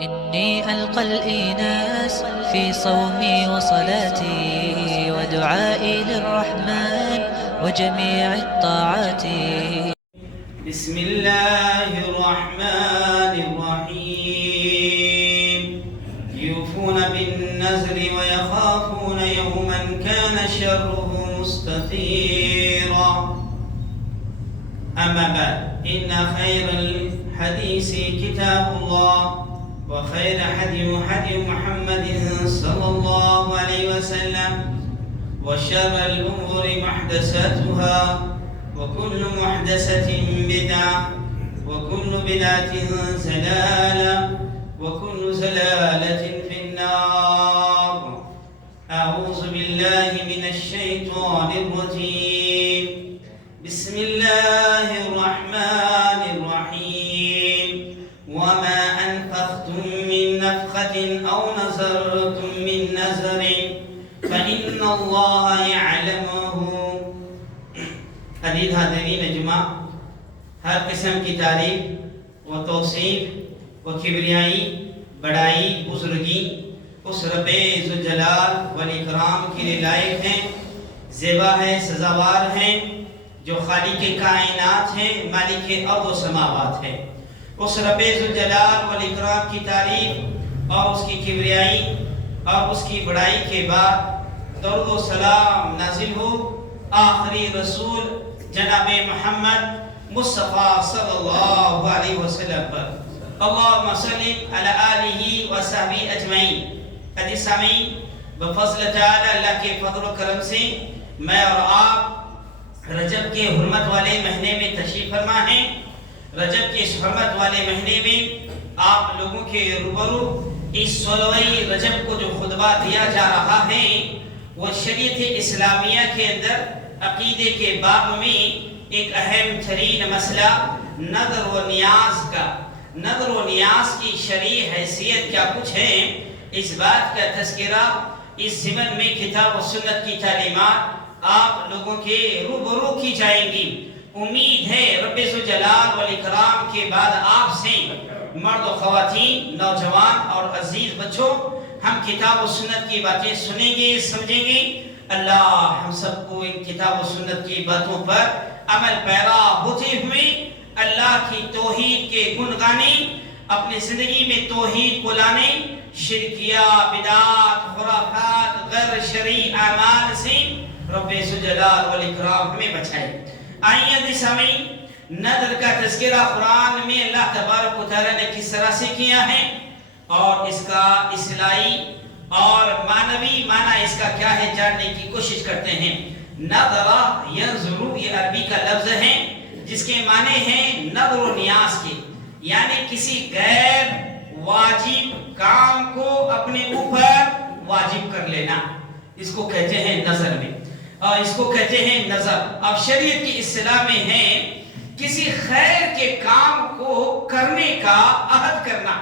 إني ألقى الإيناس في صومي وصلاتي ودعائي للرحمن وجميع الطاعات. بسم الله الرحمن الرحيم. يوفون بالنذر ويخافون يوما كان شره مستطيرا. أما بعد، إن خير الحديث كتاب الله، وخير هدي محمد صلى الله عليه وسلم، وشر الأمور محدثاتها، وكل محدثة بدعة، وكل بدعة ضلالة، وكل ضلالة في النار. أعوذ بالله من الشيطان الرجيم. بسم الله الرحمن الرحيم. وما أنفقتم من نفقة أو نذرتم من نذر فإن الله يعلمه. عزیز حاضرین اجماع، ہر قسم کی تعریف و توصیف و کبریائی، بڑائی، بزرگی اس رب ذوالجلال والاکرام کے لیے لائق ہیں، زیبا ہے، سزاوار ہیں، جو خالق کائنات ہیں، مالک ارض و سماوات ہیں۔ اس رب ذوالجلال والاکرام کی تعریف اور اس کی کبریائی اور اس کی بڑائی کے بعد درود و سلام نازل ہو آخری رسول جناب محمد مصطفیٰ صلی اللہ علیہ وسلم پر۔ اللہم صلی علی آلہ و صحبہ اجمعین۔ حدیث سامعین، بفضل تعالی اللہ کے فضل و کرم سے میں اور آپ رجب کے حرمت والے مہینے میں تشریف فرما ہیں۔ رجب کے اس حرمت والے مہینے میں آپ لوگوں کے روبرو اس 16ویں رجب کو جو خطبہ دیا جا رہا ہے وہ شریعت اسلامیہ کے اندر عقیدے کے باب میں ایک اہم ترین مسئلہ نذر و نیاز کا، نذر و نیاز کی شرعی حیثیت کیا کچھ ہے، اس بات کا تذکرہ اس ضمن میں کتاب و سنت کی تعلیمات آپ لوگوں کے روبرو کی جائیں گی۔ امید ہے رب ذوالجلال والاکرام کے بعد آپ سے مرد و خواتین، نوجوان اور عزیز بچوں، ہم کتاب و سنت کی باتیں سنیں گے، سمجھیں گے۔ اللہ ہم سب کو ان کتاب و سنت کی باتوں پر عمل پیرا ہوتے ہوئے اللہ کی توحید کے گن گانے، اپنی زندگی میں توحید کو لانے، شرکیہ، بدعات، خرافات، غیر شرعی اعمال سے رب ذوالجلال والاکرام ہمیں بچائے۔ آئیے حدیث سامعین، نذر کا تذکرہ قرآن میں اللہ تبارک و تعالیٰ نے کس طرح سے کیا ہے اور اس کا اصطلاحی اور معنوی معنی اس کا کیا ہے جاننے کی کوشش کرتے ہیں۔ نذر ینذر، یہ عربی کا لفظ ہے جس کے معنی ہیں نذر و نیاز کے، یعنی کسی غیر واجب کام کو اپنے اوپر واجب کر لینا، اس کو کہتے ہیں نذر میں، اور اس کو کہتے ہیں نذر۔ اب شریعت کی اصطلاح میں ہے کسی خیر کے کام کو کرنے کا عہد کرنا،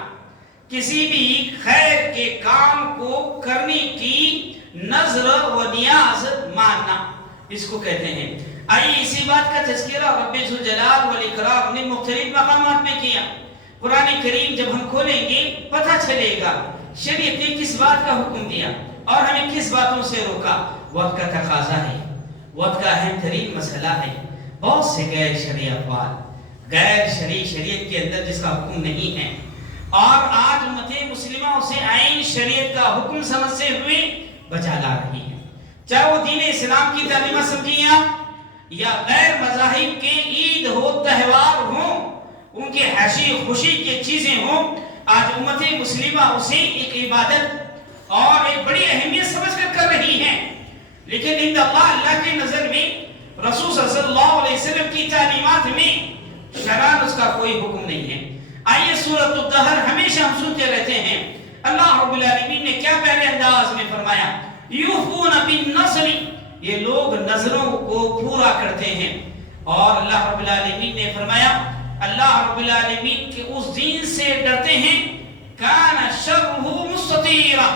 کسی بھی خیر کے کام کو کرنے کی نذر و نیاز ماننا، اس کو کہتے ہیں۔ آئیے اسی بات کا تذکرہ رب ذوالجلال والاکرام نے مختلف مقامات میں کیا۔ قرآن کریم جب ہم کھولیں گے پتہ چلے گا شریعت نے کس بات کا حکم دیا اور ہمیں کس باتوں سے روکا۔ وقت کا تقاضا ہے، وقت کا اہم ترین مسئلہ ہے، بہت سے غیر شرعی افعال، غیر شرعی شریعت کے اندر جس کا حکم نہیں ہے، اور آج امت مسلمہ اسے عین شریعت کا حکم سمجھتے ہوئے بچا لا رہی ہے۔ چاہے وہ دین اسلام کی تعلیمات سمجھیں یا غیر مذاہب کے عید ہو، تہوار ہوں، ان کے حشی خوشی کی چیزیں ہوں، آج امت مسلمہ اسے ایک عبادت اور ایک بڑی اہمیت سمجھ کر رہی ہیں، لیکن اللہ کی نظر میں رسول صلی اللہ علیہ وسلم کی تعلیمات میں شرعاً اس کا کوئی حکم نہیں ہے۔ آئیے سورۃ الدہر ہمیشہ ہم سنتے رہتے ہیں، اللہ رب العالمین نے کیا پیارے انداز میں فرمایا، یوفون بالنذر، یہ لوگ نذروں کو پورا کرتے ہیں۔ اور اللہ رب العالمین نے فرمایا، اللہ رب العالمین کے اس دین سے ڈرتے ہیں کان شرہ مستطیرا،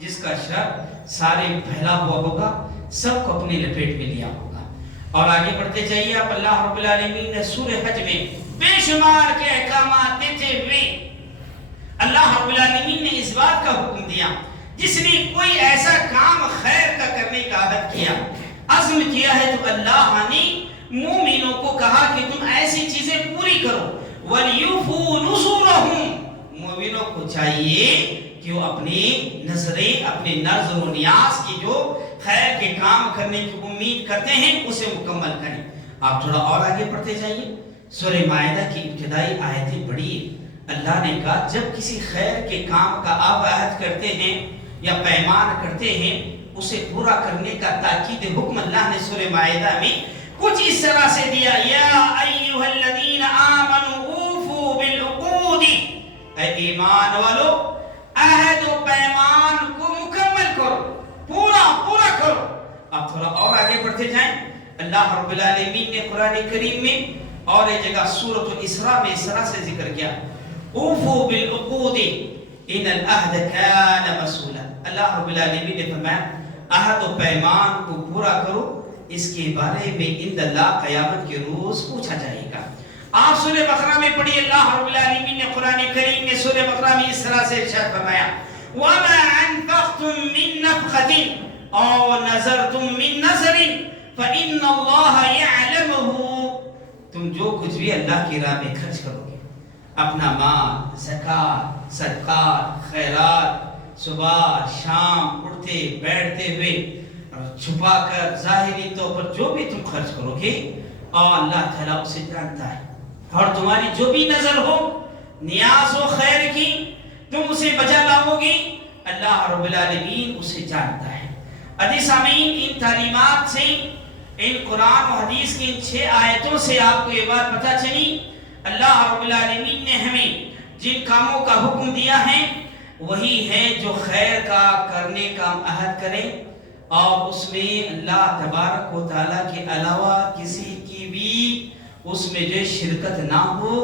جس کا شر سارے پھیلا ہوا ہوگا، سب کو اپنے لپیٹ میں لیا ہوگا۔ اور آگے بڑھتے جائیے آپ، اللہ رب العالمین نے سورہ حج میں بے شمار کے احکامات دیتے ہوئے اللہ رب العالمین نے اس بات کا حکم دیا، جس نے کوئی ایسا کام خیر کا کرنے کا عہد کیا، عزم کیا ہے، تو اللہ نے مومنوں کو کہا کہ تم ایسی چیزیں پوری کرو۔ وَلْيُوفُوا نُذُورَهُمْ، مومنوں کو چاہیے کہ وہ اپنی نظریں، اپنے نظر و نیاز کی جو خیر کے کام کرنے کی امید کرتے ہیں اسے مکمل کریں۔ آپ تھوڑا اور آگے پڑھتے جائیے، سورہ مائدہ کی ابتدائی آیتیں پڑھیے۔ اللہ نے کہا جب کسی خیر کے کام کا آپ عہد کرتے ہیں یا پیمان کرتے ہیں، اسے پورا کرنے کا تاکید حکم اللہ نے سورہ مائدہ میں کچھ اس طرح سے دیا، یا ایھا الذین آمنوا اوفوا بالعقود، اے ایمان والو عہد و پیمان کو مکمل کرو، پورا کرو۔ اب تھوڑا اور آگے بڑھتے جائیں، اللہ رب العالمین نے قرآن کریم میں اور ایک جگہ سورۃ الاسراء میں اس طرح سے ذکر کیا، اوفوا بالعقود ان العہد کان مسئولا۔ اللہ رب العالمین نے فرمایا عہد و پیمان کو پورا کرو، اس کے بارے میں عند اللہ قیامت کے روز پوچھا جائے گا۔ آپ سورہ بقرہ میں پڑھی، اللہ رب العالمین نے قرآن کریم میں سورہ بقرہ میں اس طرح سے ارشاد فرمایا، وَمَا أَنفَقْتُم مِّن نَفْقَةٍ أَوْ نَذَرْتُم مِّن نَذْرٍ فَإِنَّ اللَّهَ يَعْلَمُهُ، تم جو کچھ بھی اللہ کی راہ میں خرچ کرو گے، اپنا مال، زکوٰۃ، صدقات، خیرات، صبح شام اٹھتے بیٹھتے ہوئے چھپا کر ظاہری طور پر جو بھی تم خرچ کرو گے، اور اللہ تعالیٰ اسے جانتا ہے، اور تمہاری جو بھی نظر ہو نیاز و خیر کی تم اسے بجا لاؤ گے، اللہ رب العالمین اسے جانتا ہے۔ عزیز سامعین، ان تعلیمات سے، ان قرآن و حدیث کی ان 6 آیتوں سے آپ کو یہ بات پتہ چلی، اللہ رب العالمین نے ہمیں جن کاموں کا حکم دیا ہے وہی ہے جو خیر کا کرنے کا عہد کریں، اور اس میں اللہ تبارک و تعالیٰ کے علاوہ کسی کی بھی اس میں جو شرکت نہ ہو،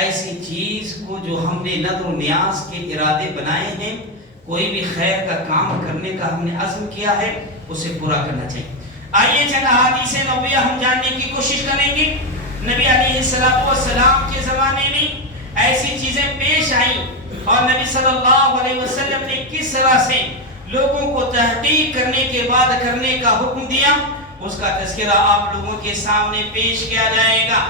ایسی چیز کو جو ہم نے نظر و نیاز کے ارادے بنائے ہیں، کوئی بھی خیر کا کام کرنے کا ہم نے عزم کیا ہے، اسے پورا کرنا چاہیے۔ آئیے چند احادیث نبویہ ہم جاننے کی کوشش کریں گے۔ نبی علیہ السلام کے زمانے میں ایسی چیزیں پیش آئیں، اور نبی صلی اللہ علیہ وسلم نے کس طرح سے لوگوں کو تحقیق کرنے کے بعد کرنے کا حکم دیا، اس کا تذکرہ آپ لوگوں کے سامنے پیش کیا جائے گا۔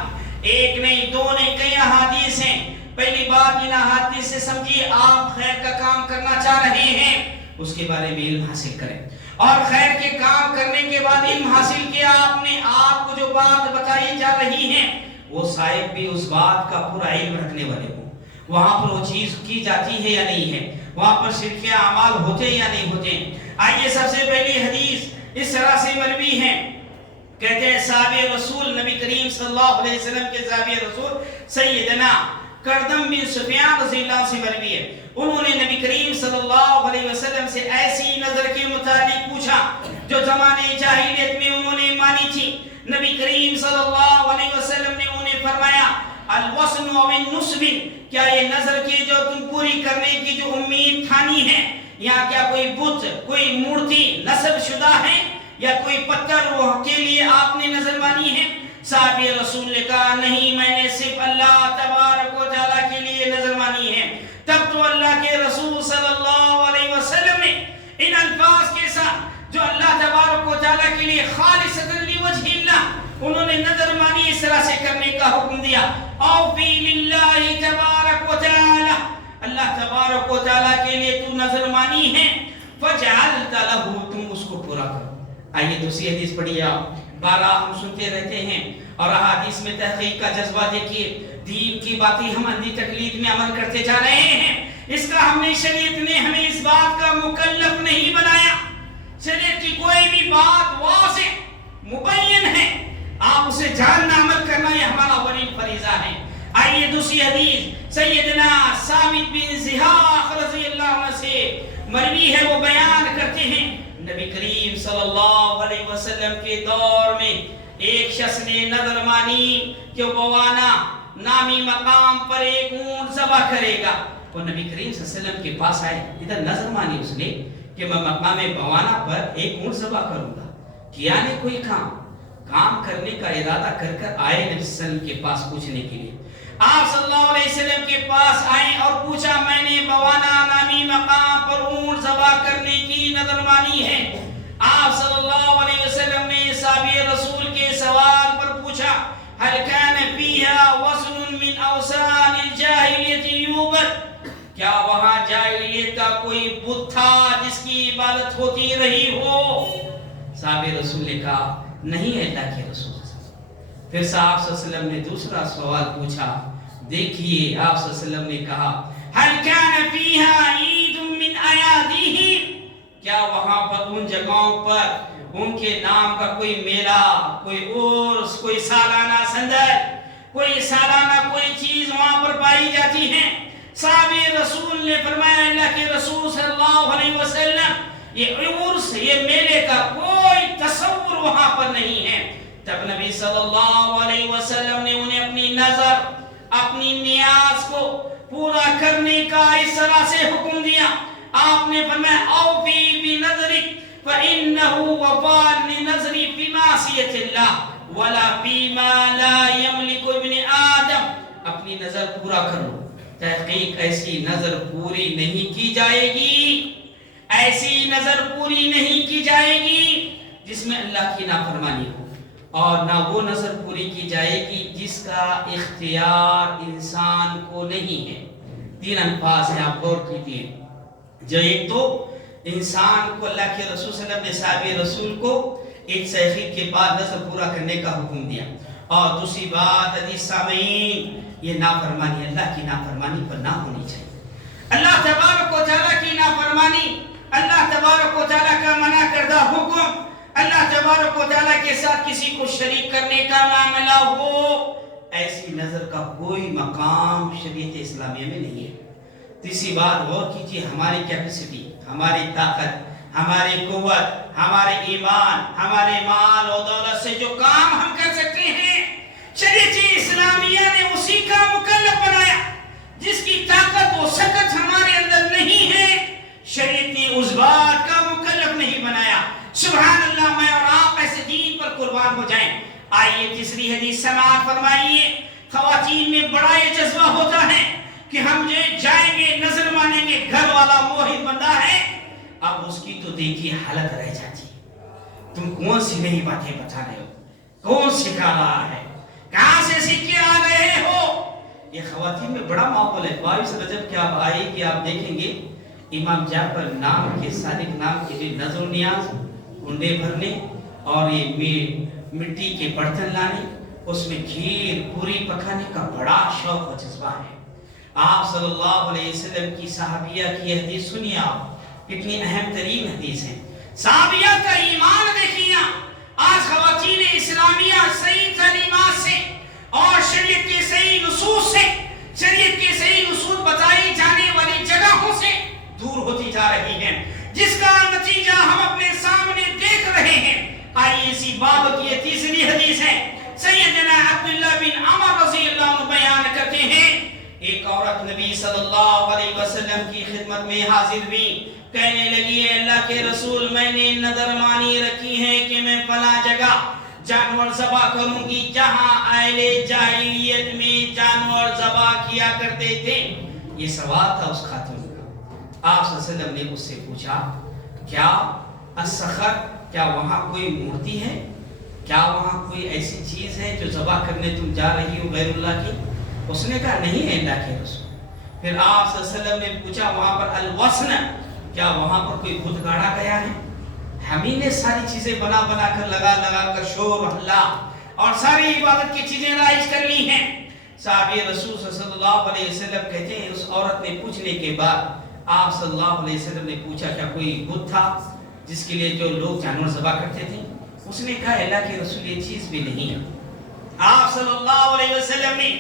ایک نہیں، دو نہیں، کئی احادیث ہیں۔ پہلی بات ان احادیث سے سمجھیے آپ خیر کا کام کرنا چاہ رہے ہیں، اس کے بارے میں علم حاصل کریں، اور خیر کے کام کرنے کے بعد علم حاصل کیا آپ نے، آپ کو جو بات بتائی جا رہی ہے وہ صاحب بھی اس بات کا پورا علم رکھنے والے ہوں، وہاں پر وہ چیز کی جاتی ہے یا نہیں ہے، وہاں پر شرکیہ اعمال ہوتے یا نہیں ہوتے۔ آئیے سب سے پہلی حدیث اس طرح سے مروی ہے، کہتے ہیں صحابی رسول نبی کریم صلی اللہ علیہ وسلم کے صحابی رسول سیدنا کردم بن سفیان رضی اللہ سے مروی ہے، انہوں نے نبی کریم صلی اللہ علیہ وسلم سے ایسی نظر کے متعلق پوچھا جو زمانے جاہلیت میں انہوں نے مانی تھی۔ نبی کریم صلی اللہ علیہ وسلم نے انہیں فرمایا، الوسن و النسب، کیا یہ نظر کی جو تم پوری کرنے کی جو امید تھانی ہے، یا کیا کوئی بت، کوئی مورتی نصب شدہ ہے، یا کوئی پتھر کے لیے آپ نے نظر مانی ہے؟ صحابی رسول نے کہا نہیں، میں نے صرف اللہ تبارک و تعالیٰ کے لیے نظر مانی ہے۔ تب تو اللہ کے رسول صلی اللہ علیہ وسلم نے ان الفاظ کے ساتھ جو اللہ تبارک و تعالیٰ کے لیے خالصۃ لوجہ اللہ انہوں نے نظر مانی، اس طرح سے کرنے کا حکم دیا، اوفی للہ تبارک و تعالی، اللہ تبارک و تعالیٰ کے لیے تو نظر مانی ہے، فجعلت لہ، تم اس کو پورا کرو۔ آئیے دوسری حدیث پڑھیے آپ، بارہ ہم سنتے رہتے ہیں، اور احادیث میں تحقیق کا جذبہ دیکھیے، دین کی باتیں ہم اندھی تقلید میں عمل کرتے جا رہے ہیں، اس کا ہم نے، شریعت نے ہمیں اس بات کا مکلف نہیں بنایا۔ شریعت کی کوئی بھی بات واضح مبین ہے، آپ اسے جاننا، عمل کرنا، یہ ہمارا اولین فریضہ ہے۔ آئیے دوسری حدیث سیدنا ثابت بن ضحاک رضی اللہ عنہ سے مروی ہے، وہ بیان کرتے ہیں نبی کریم صلی اللہ علیہ وسلم کے دور میں ایک شخص نے نظر مانی کہ بوانا نامی مقام پر ایک اونٹ ذبح کرے گا۔ وہ نبی کریم صلی اللہ علیہ وسلم کے پاس آئے، ادھر نظر مانی اس نے کہ میں مقام بوانا پر ایک اونٹ ذبح کروں گا، کیا نہیں کوئی کام کرنے کا ارادہ کر آئے نبی صلی اللہ علیہ وسلم کے پاس پوچھنے کے لیے۔ آپ صلی اللہ علیہ وسلم کے پاس آئے اور پوچھا میں نے بوانا نامی مقام پر اونٹ ذبح کرنے کی نظر مانی ہے۔ آپ صلی اللہ علیہ وسلم نے صحابی رسول کے سوال پر پوچھا هل كان فيها وثن من اوثان الجاہلیت یعبد، کیا وہاں جاہلیت کا کوئی بت تھا جس کی عبادت ہوتی رہی ہو؟ صحابی رسول نے کہا نہیں اللہ کے رسول۔ پھر صاحب صلی اللہ علیہ وسلم نے دوسرا سوال پوچھا، دیکھیے آپ صلی اللہ علیہ وسلم نے کہا هل كان فيها عید من اعیادهم، کیا وہاں پر ان جگہوں پر ان کے نام کا کوئی میلہ، کوئی عرس، کوئی سالانہ سندر، کوئی سالانہ کوئی چیز وہاں پر پائی جاتی ہے؟ صحابی رسول نے فرمایا اللہ کے رسول صلی اللہ علیہ وسلم یہ عرس، یہ میلے کا کوئی تصور وہاں پر نہیں ہے۔ تب نبی صلی اللہ علیہ وسلم نے انہیں اپنی نظر، اپنی نیاز کو پورا کرنے کا اس طرح سے حکم دیا۔ آپ نے فرمایا اوفی بنظرک فإنه وفاء لنظر في معصیت اللہ ولا فيما لا يملك ابن آدم، اپنی نظر پورا کرو، تحقیق ایسی نظر پوری نہیں کی جائے گی، ایسی نظر پوری نہیں کی جائے گی جس میں اللہ کی نافرمانی ہو، اور نہ وہ نظر پوری کی جائے گی جس کا اختیار انسان کو نہیں ہے۔ تین الفاظ ہیں، آپ غور کیجیے، جو ایک تو انسان کو اللہ کے رسول صلی اللہ علیہ وسلم نے صحابی رسول کو ایک سیخی کے بعد نظر پورا کرنے کا حکم دیا، اور دوسری بات حدیث سامعین یہ نافرمانی اللہ کی نافرمانی پر نہ ہونی چاہیے۔ اللہ تبارک و تعالیٰ کی نافرمانی، اللہ تبارک و تعالیٰ کا منع کردہ حکم، اللہ تبارک و تعالیٰ کے ساتھ کسی کو شریک کرنے کا معاملہ ہو، ایسی نظر کا کوئی مقام شریعت اسلامیہ میں نہیں ہے۔ تیسری بات غور کیجیے، ہماری کیپیسٹی، ہماری طاقت، ہماری قوت، ہمارے ایمان، ہمارے مال و دولت سے جو کام ہم کر سکتے ہیں، شریعت اسلامیہ نے اسی کا مکلف بنایا۔ جس کی طاقت و سکت ہمارے اندر نہیں ہے، شریعت نے اس بات کا مکلف نہیں بنایا۔ سبحان اللہ، میں اور آپ ایسے دین پر قربان ہو جائیں۔ آئیے تیسری حدیث سماعت فرمائیے۔ خواتین میں بڑا یہ جذبہ ہوتا ہے کہ ہم جائیں گے، نظر مانیں گے، گھر والا موہد بندہ ہے، اب اس کی تو دیکھیے حالت رہ جاتی ہے، تم کون سی نئی باتیں بتا رہے ہو، کون سکھا رہا ہے، کہاں سے سیکھ کے آ رہے ہو۔ یہ خواتین میں بڑا ماحول ہے۔ 22 رجب کے آپ آئے کہ آپ دیکھیں گے امام جعفر نام کے صادق نام کے لیے نظر و نیاز، کنڈے بھرنے اور یہ مٹی کے برتن لانے، اس میں کھیر پوری پکانے کا بڑا شوق و جذبہ ہے۔ آپ صلی اللہ علیہ وسلم کی صحابیہ کی حدیث سنیے، آپ کتنی اہم ترین حدیث ہیں۔ صحابیہ کا ایمان دیکھیے، آج خواتین اسلامیہ صحیح تعلیمات سے اور شریعت کے صحیح نصوص سے، شریعت کے صحیح نصوص بتائی جانے والی جگہوں سے دور ہوتی جا رہی ہیں، جس کا نتیجہ ہم اپنے سامنے دیکھ رہے ہیں۔ آئیے اسی باب کی تیسری حدیث ہے، سیدنا عبداللہ بن عمر رضی اللہ عنہ بیان کرتے ہیں، ایک عورت نبی صلی اللہ علیہ وسلم کی خدمت میں حاضر ہوئی، کہنے لگی ہے اللہ کے رسول، میں نے نظر مانی رکھی ہے کہ میں فلاں جگہ جانور ذبح کروں گی جہاں اہل جاہلیت میں جانور ذبح کیا کرتے تھے۔ یہ سوال تھا اس خاتون کا۔ آپ صلی اللہ علیہ وسلم نے اس سے پوچھا کیا الصخر، کیا وہاں کوئی مورتی ہے، کیا وہاں کوئی ایسی چیز ہے جو ذبح کرنے تم جا رہی ہو غیر اللہ کی؟ اس نے کہا نہیں ہے اللہ کے رسول۔ پھر آپ صلی اللہ علیہ وسلم نے پوچھا وہاں پر الوثن، کیا وہاں پر کوئی بت گاڑا گیا ہے؟ ہمیں نے ساری چیزیں بنا بنا کر لگا کر شور ہلا اور ساری عبادت کی چیزیں رائج کر لی ہیں۔ صحابی رسول صلی اللہ علیہ وسلم کہتے ہیں اس عورت نے پوچھنے کے بعد آپ صلی اللہ علیہ وسلم نے پوچھا کیا کوئی بت تھا جس کے لیے جو لوگ جانور ذبح کرتے تھے؟ اس نے کہا اللہ کے رسول یہ چیز بھی نہیں ہے۔ آپ صلی اللہ علیہ وسلم نے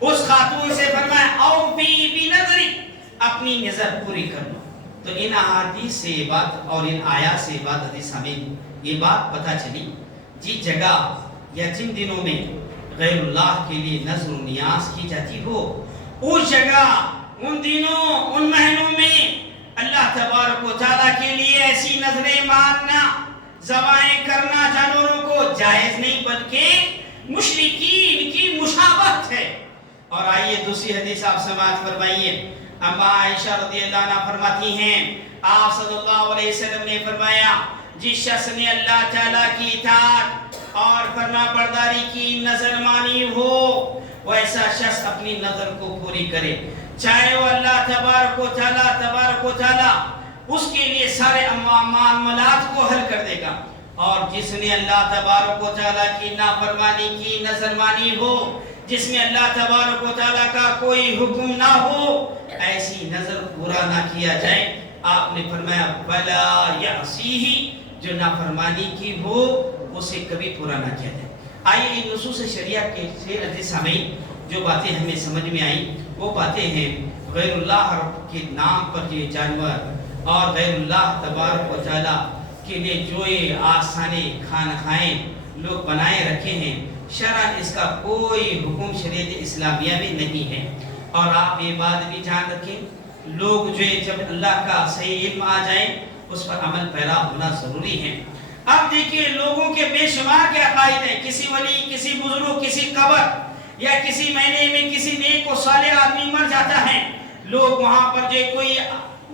اس خاتون سے فرمایا اوفی بنظری، اپنی نظر پوری کر لو۔ تو ان احادیث سے یہ بات اور ان آیات سے یہ بات حدیث ہمیں یہ بات پتہ چلی، جس جگہ یا جن دنوں میں غیر اللہ کے لیے نظر و نیاز کی جاتی ہو، اس جگہ، ان دنوں، ان مہینوں میں اللہ تبارک و تعالیٰ کے لیے ایسی نظریں ماننا، ذبائح کرنا جانوروں کو جائز نہیں بلکہ مشرکین کی مشابہت ہے۔ اور آئیے دوسری حدیث آپ سماعت فرمائیے. اما عائشہ رضی اللہ عنہ فرماتی ہیں آپ صلی اللہ علیہ وسلم نے فرمایا جس شخص نے اللہ تعالیٰ کی اطاعت اور فرما برداری کی نظر مانی ہو وہ ایسا شخص اپنی نظر کو پوری کرے چاہے وہ اللہ تبارک و تعالیٰ اس کے لیے سارے معاملات کو حل کر دے گا. اور جس نے اللہ تبارک و تعالیٰ کی نافرمانی کی نظر مانی ہو جس میں اللہ تبارک و تعالیٰ کا کوئی حکم نہ ہو ایسی نظر پورا نہ کیا جائے. آپ نے فرمایا بلا یعصیہ جو نافرمانی کی ہو اسے کبھی پورا نہ کیا جائے. آئیے ان نصوص شریعہ کے عزیز سامعین جو باتیں ہمیں سمجھ میں آئیں وہ باتیں ہیں غیر اللہ رب کے نام پر یہ جانور اور غیر اللہ تبارک و تعالیٰ کے لیے جو یہ آسانے کھانا کھائیں لوگ بنائے رکھے ہیں شرعاً اس کا کوئی حکم شریعت اسلامیہ میں نہیں ہے. اور آپ یہ بات بھی جان رکھیں لوگ جو جب اللہ کا صحیح علم آ جائیں اس پر عمل پیرا ہونا ضروری ہے. اب دیکھیے لوگوں کے بے شمار کے عقائد ہیں کسی ولی کسی بزرگ کسی قبر یا کسی مہینے میں کسی نیک و صالح آدمی مر جاتا ہے لوگ وہاں پر جو کوئی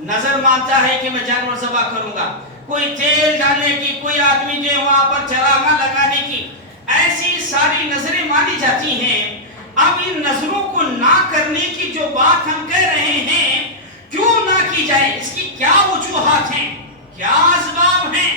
نظر مانتا ہے کہ میں جانور ذبح کروں گا کوئی تیل ڈالنے کی کوئی آدمی جو وہاں پر چراغاں لگانے کی ایسی ساری نظریں مانی جاتی ہیں. اب ان نظروں کو نہ کرنے کی جو بات ہم کہہ رہے ہیں کیوں نہ کی جائے اس کی کیا وجوہات ہیں کیا اسباب ہیں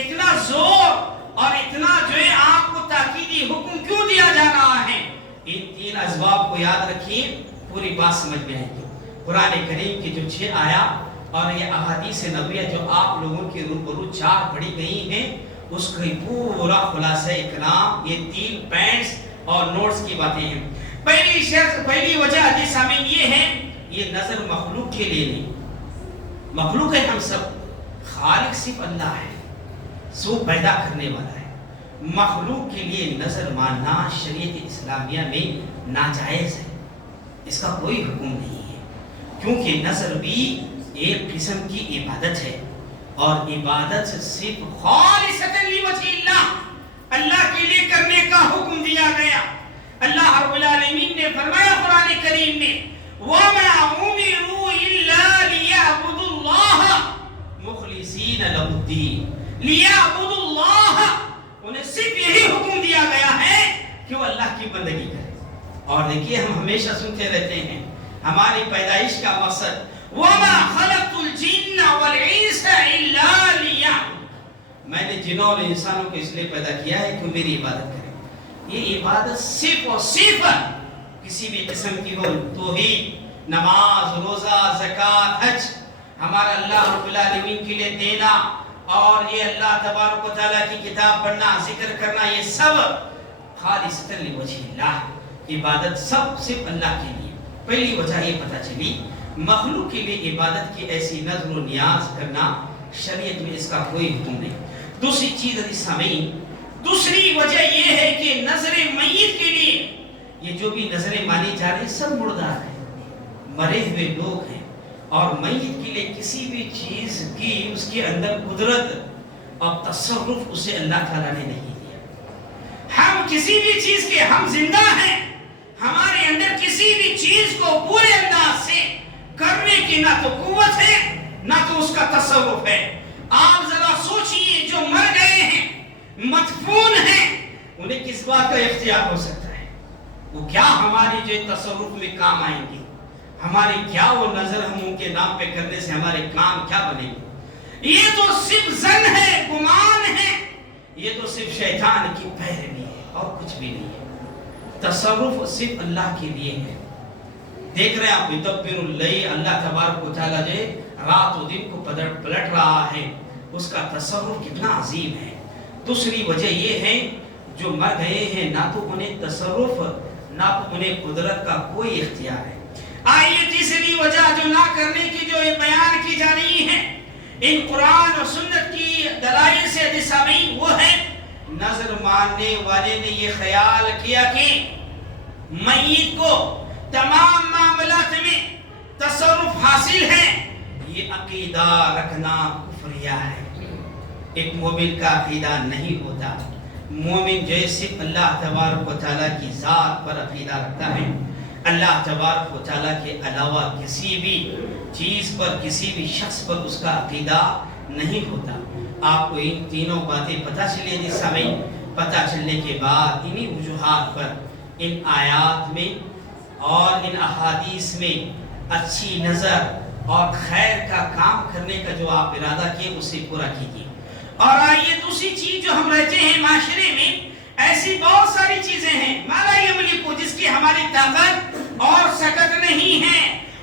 اتنا زور اور اتنا جو ہے آپ کو تاکیدی حکم کیوں دیا جا رہا ہے. ان تین اسباب کو یاد رکھیے پوری بات سمجھ میں آئے گی. قرآن کریم کی جو 6 آیات اور یہ احادیث نبویہ جو آپ لوگوں کے روبرو 4 پڑھی گئی ہیں اس کا پورا خلاصہ کلام یہ 3 پوائنٹس اور نوٹس کی باتیں ہیں. پہلی وجہ عزیز سامعین یہ ہے یہ نظر مخلوق کے لیے نہیں مخلوق ہے ہم سب خالق صرف اللہ ہے سو پیدا کرنے والا ہے. مخلوق کے لیے نظر ماننا شریعت اسلامیہ میں ناجائز ہے اس کا کوئی حکم نہیں ہے کیونکہ نظر بھی ایک قسم کی عبادت ہے اور عبادت صرف خالصۃ لوجہ اللہ اللہ کے لیے کرنے کا حکم دیا گیا. اللہ رب العالمین نے فرمایا قرآن کریم میں وَمَا أُمِرُوا إِلَّا لِيَعْبُدُوا اللَّهَ مُخْلِصِينَ لَهُ الدِّينَ لِيَعْبُدُوا اللَّهَ انہیں صرف یہی حکم دیا گیا ہے کہ وہ اللہ کی بندگی کرے. اور دیکھیے ہم ہمیشہ سنتے رہتے ہیں ہماری پیدائش کا مقصد وَمَا خَلَقْتُ الْجِنَّ وَالْإِنسَ إِلَّا لِيَعْبُدُونِ میں نے جنوں اور انسانوں کو اس لیے پیدا کیا ہے کہ میری عبادت کریں. یہ عبادت صرف اور صرف کسی بھی قسم کی ہو توحید نماز روزہ زکوٰۃ حج ہمارا اللہ رب العالمین کے لیے دینا اور یہ اللہ تبارک و تعالیٰ کی کتاب پڑھنا ذکر کرنا یہ سب خالصۃ لوجہ اللہ عبادت سب صرف اللہ کے لیے. پہلی وجہ یہ پتہ چلی مخلوق کے لیے عبادت کی ایسی نظر و نیاز کرنا شریعت میں اس کا کوئی حکم نہیں. دوسری چیز عزیز سامعین دوسری وجہ یہ ہے کہ نظر میت کے لیے یہ جو بھی نظریں مانی جا رہی سب مردار ہیں مرے ہوئے لوگ ہیں اور میت کے لیے کسی بھی چیز کی اس کے اندر قدرت اور تصرف اسے اللہ تعالیٰ نے نہیں دیا. ہم کسی بھی چیز کے ہم زندہ ہیں ہمارے اندر کسی بھی چیز کو پورے انداز سے کرنے کی نہ تو قوت ہے نہ تو اس کا تصرف ہے. آپ ذرا سوچئے جو مر گئے ہیں مدفون ہیں انہیں کس بات کا اختیار ہو سکتا ہے وہ کیا ہماری جو تصرف میں کام آئیں گی ہماری کیا وہ نظر ہم ان کے نام پہ کرنے سے ہمارے کام کیا بنے گے. یہ تو صرف ظن ہے گمان ہے یہ تو صرف شیطان کی پیروی ہے اور کچھ بھی نہیں ہے. تصرف صرف اللہ کے لیے ہے. دیکھ رہے ہیں آپ یدبر اللیل اللہ تبارک و تعالیٰ جو رات و دن کو پلٹ رہا ہے اس کا تصرف کتنا عظیم ہے. دوسری وجہ یہ ہے جو مر گئے ہیں نہ تو انہیں تصرف نہ تو انہیں قدرت کا کوئی اختیار ہے. آئیے تیسری وجہ جو نہ کرنے کی جو بیان کی جا رہی ہے ان قرآن اور سنت کی دلائل سے عزیز سامعین وہ ہے نظر ماننے والے نے یہ خیال کیا کہ میت کو تمام معاملات میں تصرف حاصل ہے یہ عقیدہ رکھنا کفریہ ہے. ایک مومن کا عقیدہ نہیں ہوتا. مومن جو صرف اللہ تبارک و تعالیٰ کی ذات پر عقیدہ رکھتا ہے اللہ تبارک و تعالیٰ کے علاوہ کسی بھی چیز پر، کسی بھی شخص پر اس کا عقیدہ نہیں ہوتا۔ آپ کو ان تینوں باتیں پتہ چلے جس سمیں پتہ چلنے کے بعد انہی وجوہات پر ان آیات میں اور ان احادیث میں اچھی نظر اور خیر کا کام کرنے کا جو آپ ارادہ کیے اسے پورا کیجیے۔ اور آئیے دوسری چیز جو ہم رہتے ہیں معاشرے میں، ایسی بہت ساری چیزیں ہیں مالا یملک جس کی ہماری طاقت اور سکت نہیں ہے،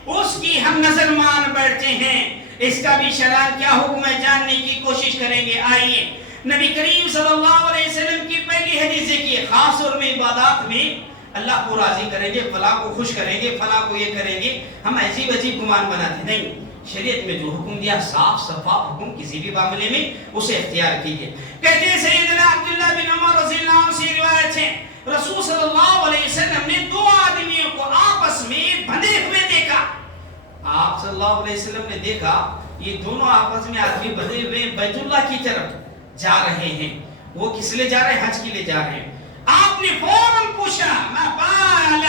اس کی ہم نظر مان بیٹھتے ہیں۔ اس کا بھی شرع کیا حکم ہے جاننے کی کوشش کریں گے۔ آئیے نبی کریم صلی اللہ علیہ وسلم کی پہلی حدیث دیکھیے، خاص طور میں عبادات میں اللہ کو راضی کریں گے، فلاں کو خوش کریں گے، فلاں کو یہ کریں گے، ہم عجیب عجیب گمان بناتے نہیں۔ شریعت میں جو حکم دیا صاف شفاف حکم، کسی بھی معاملے میں اسے اختیار کیجیے۔ کہتے ہیں سیدنا عبداللہ بن عمر رضی اللہ عنہ سے روایت ہے، رسول صلی اللہ علیہ وسلم نے دو آدمیوں کو آپس میں بندھے ہوئے دیکھا۔ آپ صلی اللہ علیہ وسلم نے دیکھا یہ دونوں آپس میں آدمی بندھے ہوئے بیت اللہ کی طرف جا رہے ہیں۔ وہ کس لئے جا رہے ہیں؟ حج کے لئے جا رہے ہیں۔ آپ نے فوراً پوچھا ما بال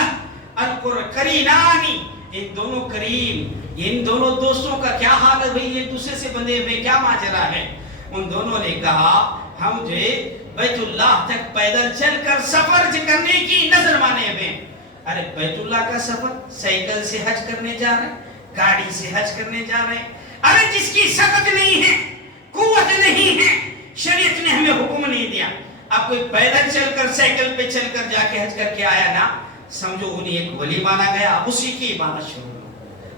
القرینانی، ان دونوں کریم، ان دونوں دوستوں کا کیا حال ہے بھئی، ایک دوسرے سے بندھے ہوئے کیا ماجرا ہے؟ ان دونوں نے کہا ہم جو بیت اللہ تک پیدل چل کر سفر کرنے کی نظر مانے ہوئے۔ ارے بیت اللہ کا سفر، سائیکل سے حج کرنے جا رہے ہیں، گاڑی سے حج کرنے جا رہے ہیں۔ ارے جس کی سکت نہیں ہے، قوت نہیں ہے، شریعت نے ہمیں حکم نہیں دیا۔ اب کوئی پیدل چل کر، سائیکل پہ چل کر جا کے حج کر کے آیا نا، سمجھو انہیں ایک ولی مانا گیا، اب اسی کی عبادت شروع ہو،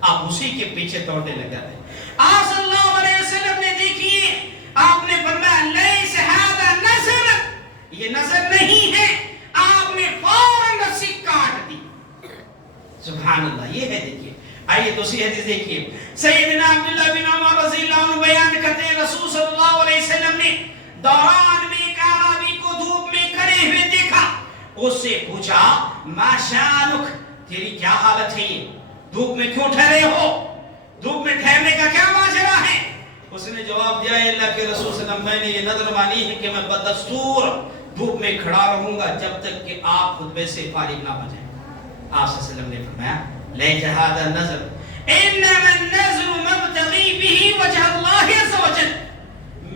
آپ اسی کے پیچھے دوڑنے لگ جاتے ہیں۔ آپ صلی اللہ علیہ وسلم نے دیکھیے، آپ نے فرمایا لیس ھذا نظر، یہ نظر نہیں ہے، آپ نے فوراً رسی کاٹ دی۔ سبحان اللہ، یہ ہے دیکھیے۔ آئیے دوسری حدیث دیکھیے، سیدنا عبداللہ بن عمر رضی اللہ عنہ بیان کرتے ہیں، رسول صلی اللہ علیہ وسلم نے دوران میں ایک اعرابی کو دھوپ میں کھڑے ہوئے دیکھا۔ اس سے پوچھا ما شانک، تیری کیا حالت ہے، یہ دھوپ میں کیوں ٹھہرے ہو، دھوپ میں ٹھہرنے کا کیا ماجرا ہے؟ اس نے جواب دیا، اللہ کے رسول صلی اللہ علیہ وسلم، میں نے یہ نظر مانی ہے کہ میں بدستور دھوپ میں کھڑا رہوں گا جب تک کہ آپ خطبے سے فارغ نہ ہو جائیں۔ آپ صلی اللہ علیہ وسلم نے فرمایا لیس ھذا النظر انما النظر مبتغی به وجہ اللہ عز وجل،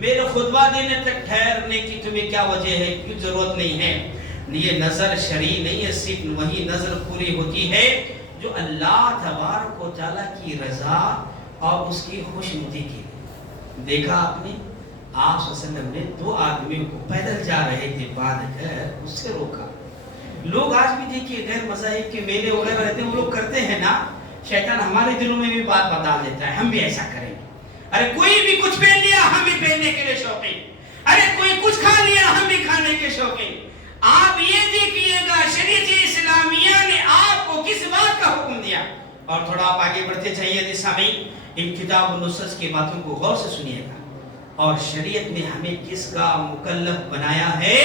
میرے خطبہ دینے تک ٹھہرنے کی تمہیں کیا وجہ ہے، کیوں ضرورت نہیں ہے۔ یہ نظر شرعی نہیں ہے، صرف وہی نظر پوری ہوتی ہے جو اللہ تبارک و تعالیٰ کی رضا اور اس کی خوشنودی کے لیے۔ دیکھا آپ نے، آپ صلی اللہ علیہ وسلم نے دو آدمیوں کو پیدل جا رہے تھے باندھ کر، اس سے روکا۔ لوگ آج بھی دیکھیے غیر مذاہب کے میلے وغیرہ رہتے ہیں، وہ لوگ کرتے ہیں نا، شیطان ہمارے دلوں میں بھی بات بتا دیتا ہے ہم بھی ایسا کریں گے۔ ارے کوئی بھی کچھ پہن لیا ہم بھی پہننے کے لیے شوقین، ارے کوئی کچھ کھا لیا ہم بھی کھانے کے شوقین۔ آپ یہ دیکھیے گا شریعت اسلامیہ نے آپ کو کس بات کا حکم دیا۔ اور تھوڑا آپ آگے بڑھتے چاہیے جس سامعین، ان کتاب النصوص کی باتوں کو غور سے سنیے گا، اور شریعت نے ہمیں کس کا مکلف بنایا ہے،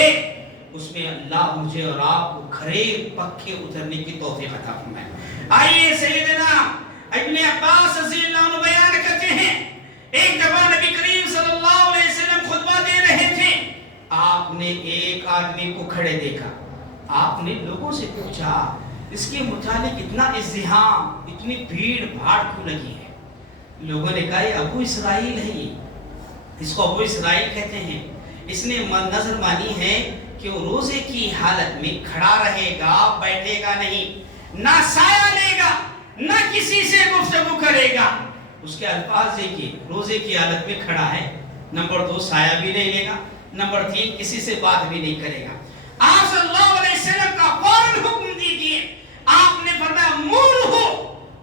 اس میں اللہ مجھے اور آپ کو کھرے پکے اترنے کی توفیق عطا فرمائے۔ آئیے سیدنا ابن عباس رضی اللہ عنہ بیان کرتے ہیں، ایک دفعہ نبی کریم صلی اللہ علیہ وسلم خطبہ دے رہے تھے، آپ نے ایک آدمی کو کھڑے دیکھا۔ آپ نے لوگوں سے پوچھا اس کے متعلق اتنا ازدحام، اتنی بھیڑ بھاڑ کیوں لگی ہے؟ لوگوں نے کہا یہ ابو اسرائیل ہے، اس کو ابو اسرائیل کہتے ہیں، اس نے نظر مانی ہے کہ وہ روزے کی حالت میں کھڑا رہے گا، بیٹھے گا نہیں، نہ سایہ لے گا، نہ کسی سے گفتگو کرے گا۔ اس کے الفاظ دیکھیے، روزے کی حالت میں کھڑا ہے، نمبر 2 سایہ بھی نہیں لے گا، نمبر 3 کسی سے بات بھی نہیں کرے گا۔ آپ صلی اللہ علیہ وسلم کا فوراً حکم دیجیے، آپ نے فرمایا مرہو،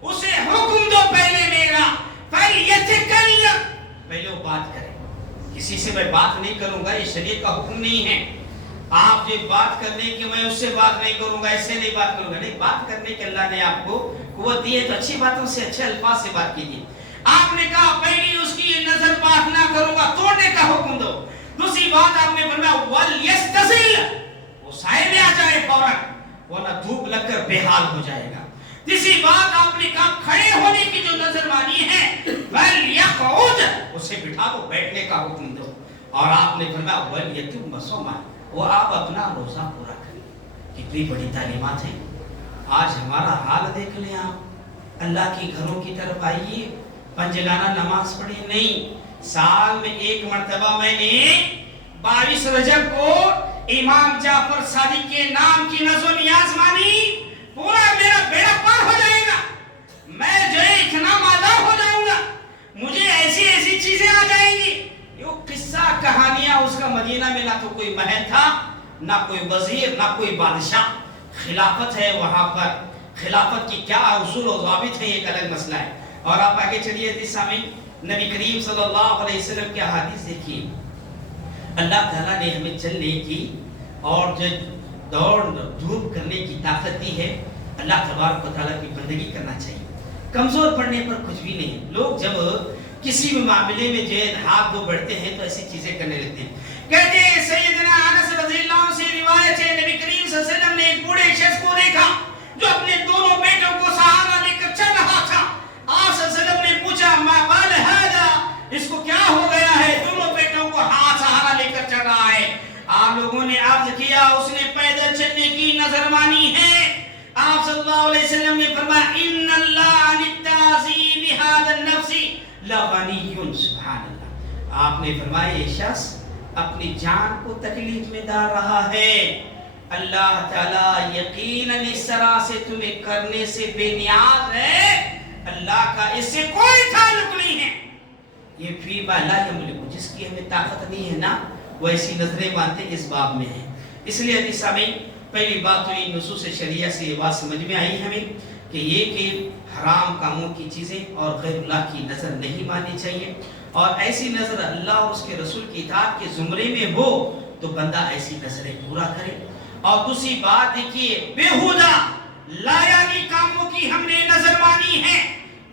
اسے حکم دو پہلے میرا، فَلْيَتَكَلَّمْ، پہلے وہ بات کرے۔ کسی سے میں بات نہیں کروں گا، یہ شریعت کا حکم نہیں ہے۔ آپ جو بات کرنے کی میں اس سے بات نہیں کروں گا، اس سے نہیں بات کروں گا، نہیں، بات کرنے کے اللہ نے آپ کو قوت دی ہے تو اچھی باتوں سے، اچھے الفاظ سے بات کیجیے۔ آپ نے کہا پہلی اس کی نظر بات نہ کروں گا، توڑنے کا حکم دو۔ دوسری بات آپ نے فرمایا وَلْيَسْتَزِلْ، وہ سائے میں آ جائے فوراً، ورنہ دھوپ لگ کر بے حال ہو جائے گا۔ تیسری بات آپ نے کہا کھڑے ہونے کی جو نظر مانی ہے وَلْيَقْعُدْ، اسے بٹھا دو، بیٹھنے کا حکم دو۔ اور آپ نے فرمایا وَلْيَتِمَّ صَوْمَهُ، وہ آپ اپنا روزہ پورا کریں۔ کتنی بڑی تعلیمات ہیں۔ آج ہمارا حال دیکھ لیں آپ، اللہ کے گھروں کی طرف آئیے، پنجگانہ نماز پڑھی نہیں، سال میں ایک مرتبہ میں نے 22 رجب کو امام جعفر صادق کے نام کی نظر و نیاز مانی، پورا میرا بیڑا پار ہو جائے گا، میں جو ہے اتنا مالدار ہو جاؤں گا، مجھے ایسی ایسی چیزیں آ جائیں گی۔ یہ قصہ کہانیاں، اس کا مدینہ میں نہ تو کوئی محل تھا، نہ کوئی وزیر، نہ کوئی بادشاہ، خلافت ہے وہاں پر، خلافت کی کیا اصول و ضوابط ہے یہ ایک الگ مسئلہ ہے۔ اور آپ آگے چلیے حدیث سامعین، نبی کریم صلی اللہ علیہ وسلم کی حدیث دیکھیے، اللہ تعالیٰ نے ہمیں چلنے کی اور جو دوڑ دھوپ کرنے کی طاقت دی ہے، اللہ تبارک و تعالیٰ کی بندگی کرنا چاہیے، کمزور پڑنے پر کچھ بھی نہیں۔ لوگ جب کسی بھی معاملے میں جو ہاتھ دھو بڑھتے ہیں تو ایسی چیزیں کرنے لگتے ہیں۔ کہتے ہیں سیدنا انس رضی اللہ عنہ سے روایت ہے، نبی کریم صلی اللہ علیہ وسلم نے ایک بوڑھے شخص کو دیکھا جو اپنے دونوں بیٹوں کو سہارا لے کر چل رہا تھا۔ آپ صلی اللہ علیہ وسلم نے پوچھا ما بال ھذا، اس کو کیا ہو گیا ہے، دونوں بیٹوں کو ہاتھ سہارا لے کر چل رہا ہے۔ آپ لوگوں نے عرض کیا اس نے پیدل چلنے کی نظر مانی ہے۔ آپ صلی اللہ علیہ وسلم نے فرمایا ان اللہ عن التعذیب بهذا النفس لغنی، سبحان اللہ۔ آپ نے فرمایا یہ شخص اپنی جان کو تکلیف میں ڈال رہا ہے، اللہ تعالیٰ یقیناً اس طرح سے تمہیں کرنے سے بے نیاز ہے، اللہ کا اس سے کوئی تعلق نہیں ہے۔ یہ فی ما لا یملک، جس کی ہمیں طاقت نہیں ہے نا، وہ ایسی نظریں مانتے اس باب میں ہیں۔ اس لیے حدیث سامعین، پہلی بات تو یہ نصوص شریعہ سے یہ بات سمجھ میں آئی ہمیں کہ یہ کہ حرام کاموں کی چیزیں اور غیر اللہ کی نظر نہیں ماننی چاہیے، اور ایسی نظر اللہ اور اس کے رسول کی اطاعت کے زمرے میں ہو تو بندہ ایسی نظریں پورا کرے۔ اور دوسری بات دیکھیے، بیہودہ لایانی کاموں کی ہم نے نظر مانی ہے،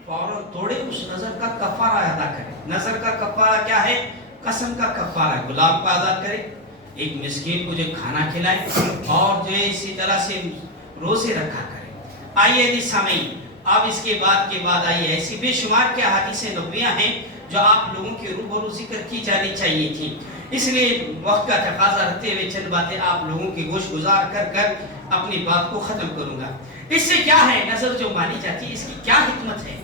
فوراً توڑے اس نظر کا کفارہ ادا کرے۔ نظر کا کفارہ کیا ہے؟ قسم کا کفارہ، غلام کو آزاد کرے، ایک مسکین کو جو کھانا کھلائے، اور جو اسی طرح سے روزے رکھا کرے۔ آئیے حدیث سامعین، اب اس کے بعد آئیے ایسی بے شمار کے احادیث نبویہ ہیں جو آپ لوگوں کے روبرو ذکر کی جانی چاہیے تھی، اس لیے وقت کا تقاضا رکھتے ہوئے چند باتیں آپ لوگوں کی گوش گزار کر اپنی بات کو ختم کروں گا۔ اس سے کیا ہے، نظر جو مانی جاتی ہے اس کی کیا حکمت ہے،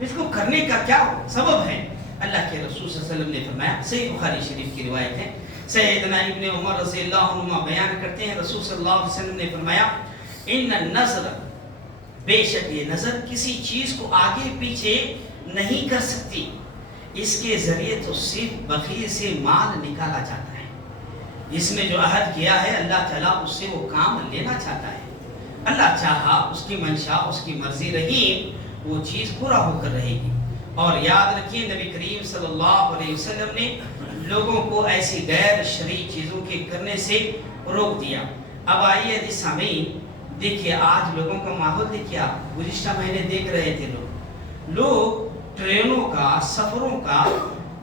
اس کو کرنے کا کیا سبب ہے؟ اللہ کے رسول صلی اللہ علیہ وسلم نے فرمایا، صحیح بخاری شریف کی روایت ہے، سیدنا ابن عمر رضی اللہ عنہ بیان کرتے ہیں، رسول صلی اللہ علیہ وسلم نے فرمایا ان النظر، بے شک یہ نظر کسی چیز کو آگے پیچھے نہیں کر سکتی، اس کے ذریعے تو صرف بخیل سے مال نکالا جاتا ہے۔ اس میں جو عہد کیا ہے اللہ تعالیٰ اس سے وہ کام لینا چاہتا ہے، اللہ چاہا، اس کی منشا، اس کی مرضی رہی، وہ چیز پورا ہو کر رہے گی۔ اور یاد رکھیے نبی کریم صلی اللہ علیہ وسلم نے لوگوں کو ایسی غیر شرعی چیزوں کے کرنے سے روک دیا۔ اب آئیے حدیث سامعین، دیکھیے آج لوگوں کا ماحول دیکھیے آپ، گزشتہ مہینے دیکھ رہے تھے لوگ ٹرینوں کا، سفروں کا،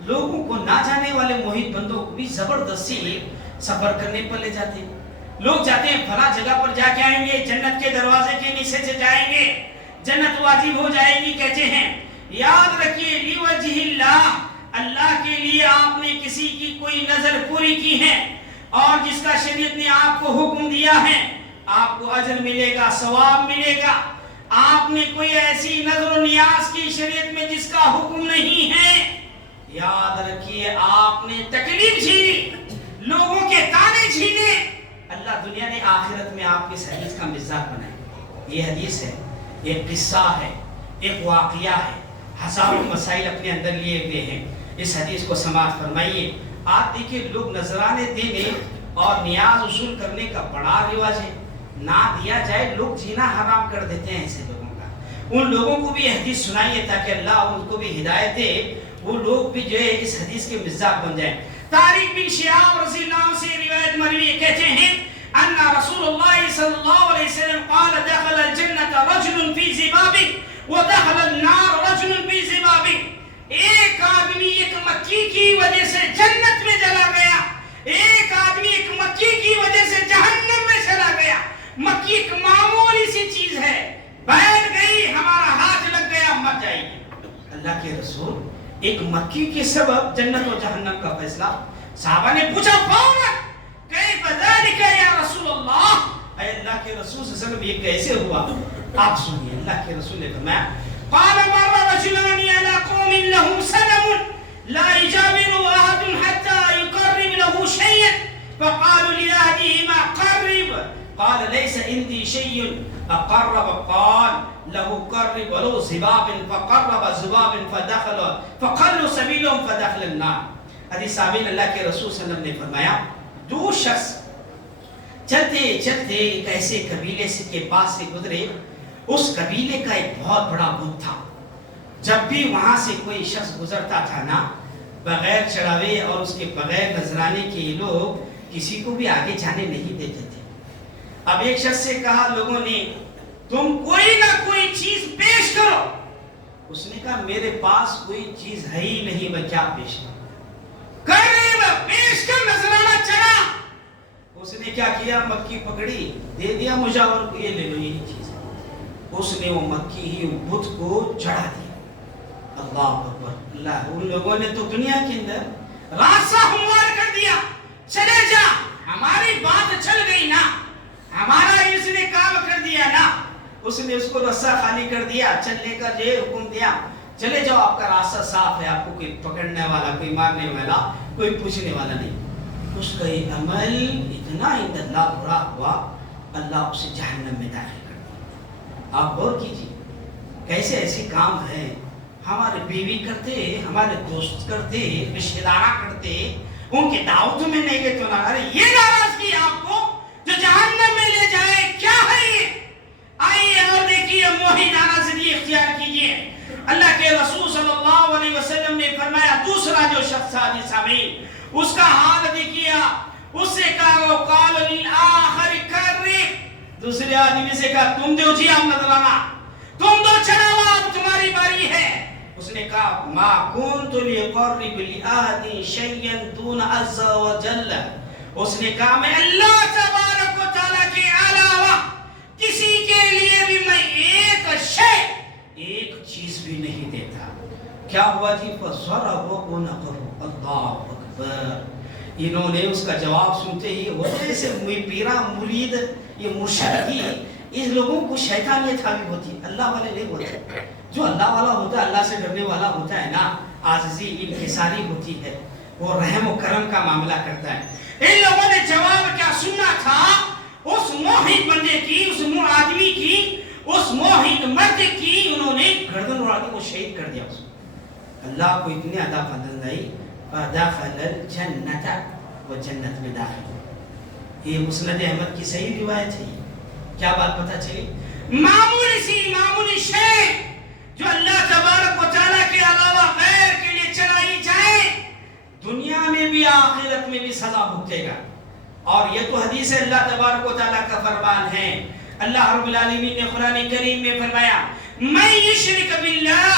لوگوں کو نہ جانے والے محیط بندوں کو بھی زبردستی سفر کرنے پر لے جاتے ہیں۔ لوگ جاتے ہیں فلاں جگہ پر جا کے آئیں گے، جنت کے دروازے کے نیچے سے جائیں گے، جنت واجب ہو جائے گی، کہتے ہیں۔ یاد رکھیے لِوَجْهِ اللَّهِ، اللہ کے لیے آپ نے کسی کی کوئی نظر پوری کی ہے، اور جس کا شریعت نے آپ کو حکم دیا ہے، آپ کو اجر ملے گا، ثواب ملے گا۔ آپ نے کوئی ایسی نظر و نیاز کی شریعت میں جس کا حکم نہیں ہے، یاد رکھیے آپ نے تکلیف جھیلی، لوگوں کے تانے جھیلے، اللہ دنیا نے آخرت میں آپ کے حدیث کا مزاج بنایا۔ یہ حدیث ہے، ایک قصہ ہے، ایک واقعہ ہے، ہزاروں مسائل اپنے اندر لیے ہوئے ہیں۔ اس حدیث کو سماعت فرمائیے۔ آپ دیکھیے لوگ نذرانے دینے اور نیاز وصول کرنے کا بڑا رواج ہے، نہ دیا جائے لوگ جینا حرام کر دیتے ہیں ایسے لوگوں کا۔ ان لوگوں کو بھی حدیث سنائیے تاکہ اللہ ان کو بھی ہدایت دے، وہ لوگ بھی جو ہے اس حدیث کے مزاق بن جائیں۔ طارق بن شہاب رضی اللہ عنہ سے روایت مروی ہے، کہتے ہیں ان رسول اللہ صلی اللہ علیہ وسلم قال دخل الجنة رجل فی ذباب ودخل النار رجل فی ذباب۔ ایک آدمی ایک مکی کی وجہ سے جنت میں چلا گیا، ایک آدمی ایک مکی کی وجہ سے جہنم میں چلا گیا۔ مکی ایک معمولی سی چیز ہے، بیٹھ گئی، ہمارا ہاتھ لگ گیا، مر جائے گی۔ اللہ کے رسول ایک مکی کے سبب جنت و جہنم کا فیصلہ۔ صحابہ نے پوچھا فوراً کیف ذالک یا رسول اللہ، اے اللہ کے رسول صلی اللہ علیہ وسلم یہ کیسے ہوا؟ آپ سنیے اللہ کے رسول نے فرمایا قال مر رجلان على قوم لهم سلم لا يجاور احد حتى يقرب له شيئا فقالوا لاحدهما قرب قال ليس عندي شيء فقرب قال له قرب ولو ذباب فقرب ذباب فدخل فقلوا سبيلهم فدخل النار. حدیث سامعین اللہ کے رسول صلی اللہ علیہ وسلم نے فرمایا دو شخص چلتے چلتے ایک ایسے قبیلے کے پاس سے گزرے. اس قبیلے کا ایک بہت بڑا بت تھا. جب بھی وہاں سے کوئی شخص گزرتا تھا نا بغیر چڑھاوے اور اس کے بغیر نذرانے کے لوگ کسی کو بھی آگے جانے نہیں دیتے تھے. اب ایک شخص سے کہا لوگوں نے تم کوئی نہ کوئی چیز پیش کرو. اس نے کہا میرے پاس کوئی چیز ہے ہی نہیں میں کیا پیش کروں. پیش کر نذرانہ چڑھا. اس نے کیا کیا مکی پکڑی دے دیا مجاور کو یہ لے لو یہی چیز ہے. اس نے وہ مکی ہی بت کو چڑھا دیا. اللہ اکبر. اللہ ان لوگوں نے تو دنیا کے اندر راستہ ہموار کر دیا. چلے جا ہماری بات چل گئی نا ہمارا اس نے کام کر دیا نا. اس نے اس کو رستہ خالی کر دیا. چلنے کا جو حکم دیا چلے جاؤ آپ کا راستہ صاف ہے. آپ کو کوئی پکڑنے والا کوئی مارنے والا کوئی پوچھنے والا نہیں. اس کا یہ عمل اتنا عند اللہ برا ہوا اللہ اسے جہنم میں داخل کر دیا. آپ غور کیجیے کیسے ایسے کام ہیں ہمارے بیوی کرتے ہمارے دوست کرتے رشتہ دارا کرتے ان کے دعوتوں میں نہیں گئے تو نہ. ارے یہ ناراضگی آپ کو جو جہنم میں لے جائے کیا ہے یہ؟ آئیے اور دیکھیے موہی ناراضگی اختیار کیجیے. اللہ کے رسول صلی اللہ علیہ وسلم نے فرمایا دوسرا جو شخص تھا سامعین اس کا حال دیکھیے. اس سے کہا قال للآخر قرب. دوسرے آدمی سے کہا تم دو جی آپ نذرانہ تم دو چڑھاوا اب تمہاری باری ہے. اس نے کہا ما كنت لأقرب لأحد شيئا دون عز وجل. اس نے کہا میں اللہ تبارک و تعالیٰ کے علاوہ کسی کے لیے بھی میں ایک چیز بھی نہیں دیتا. کیا ہوا جی فضربوا عنقه. اللہ اکبر. انہوں نے اس کا جواب سنتے ہی ہوتے جیسے پیرا مرید یہ مرشد کی اس لوگوں کو شیطانیت حاوی ہوتی. اللہ والے نہیں ہوتے. جو اللہ والا ہوتا ہے اللہ سے ڈرنے والا ہوتا ہے نا عاجزی انکساری ہوتی ہے وہ رحم و کرم کا معاملہ کرتا ہے. ان لوگوں نے جواب کیا سننا تھا اس موحد بندے کی اس آدمی کی اس موحد مرد کی انہوں نے گردن اڑا کے وہ شہید کر دیا. اللہ کو اتنے عطا پسند آئی فدخل الجنت وہ جنت میں داخل ہو. یہ مسند احمد کی صحیح روایت ہے. کیا بات پتہ چلی؟ معمولی شے جو اللہ تبارک و تعالیٰ کے علاوہ غیر کے لیے چلائی جائے دنیا میں بھی آخرت میں بھی سزا بھگتے گا. اور یہ تو حدیث اللہ تبارک و تعالیٰ کا فرمان ہے. اللہ رب العالمین نے قرآن کریم میں فرمایا من یشرک باللہ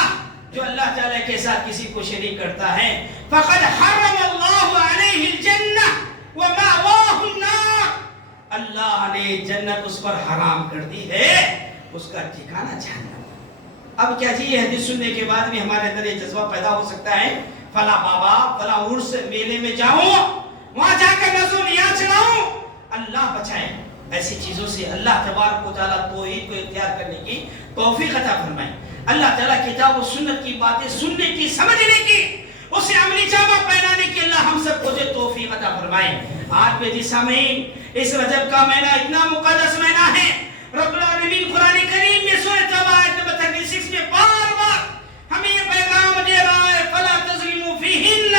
جو اللہ تعالیٰ کے ساتھ کسی کو شریک کرتا ہے فقد حرم اللہ علیہ الجنہ ومأواہ النار. اللہ نے جنت اس پر حرام کر دی ہے اس کا ٹھکانہ جہنم. اب کیا جی یہ حدیث سننے کے بعد بھی ہمارے اندر یہ جذبہ پیدا ہو سکتا ہے فلاں بابا فلاں عرس میلے میں جاؤں وہاں جا کر نذر و نیاز چڑھاؤں. اللہ بچائے ایسی چیزوں سے. اللہ تبارک و تعالیٰ توحید کو اختیار کرنے کی توفیق عطا فرمائے. اللہ تعالیٰ کتاب و سنت کی باتیں سننے کی سمجھنے کی اسے عملی جامہ پہنانے کی اللہ ہم سب کو جو توفیق عطا فرمائے. آج پہ جی سامعین اس رجب کا مہینہ اتنا مقدس مہینہ ہے. رب العالمین قرآن کریم میں سورۃ توبہ آیت نمبر 36 میں بار بار ہمیں یہ پیغام دے رہا ہے فلا تظلموا فیہن.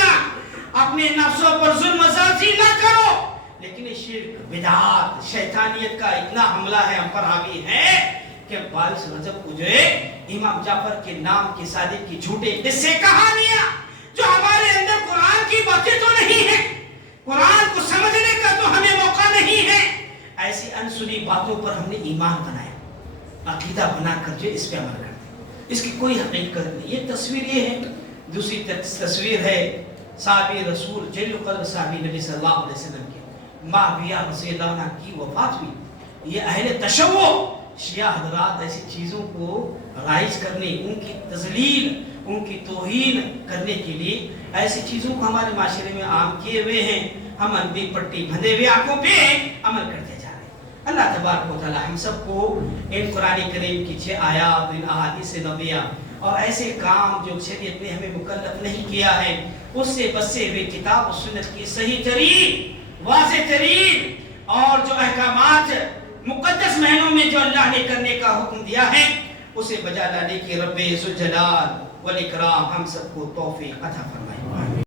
اپنے نفسوں پر ظلم و زیادتی نہ کرو. لیکن شرک بدعات شیطانیت کا اتنا حملہ ہے ہم پر حاوی ہے کہ 22 رجب کو جو ہے امام جعفر کے نام کے صادق کی جھوٹے قصے کہانیاں جو ہمارے اندر قرآن کی باتیں تو نہیں ہیں قرآن کو سمجھنے کا تو ہمیں موقع نہیں ہے ایسی انسنی باتوں پر ہم نے ایمان بنایا عقیدہ بنا کر جو اس پہ عمل کرتے اس کی کوئی حقیقت نہیں. یہ تصویر یہ ہے. دوسری تصویر ہے صحابی رسول جلیل القدر صحابی نبی صلی اللہ علیہ وسلم کی معاویہ رضی اللہ عنہ کی وفات ہوئی. یہ اہل تشوع شیعہ حضرات ایسی چیزوں کو رائج کرنے ان کی تذلیل ان کی توہین کرنے کے لیے ایسی چیزوں کو ہمارے معاشرے میں عام کیے ہوئے ہیں. ہم اندھی پٹی بندھے ہوئے آنکھوں پہ عمل کرتے جا رہے ہیں. اللہ تبارک و تعالی ہم سب کو ان قرآن کریم کی 6 آیات، ان احادیث نبویہ اور ایسے کام جو شریعت نے ہمیں مکلف نہیں کیا ہے اس سے بچے ہوئے کتاب و سنت کی صحیح ترین، واضح ترین اور جو احکامات مقدس مہینوں میں جو اللہ نے کرنے کا حکم دیا ہے اسے بجا لانے کی رب ذوالجلال والاکرام ہم سب کو توفیق عطا فرمائے۔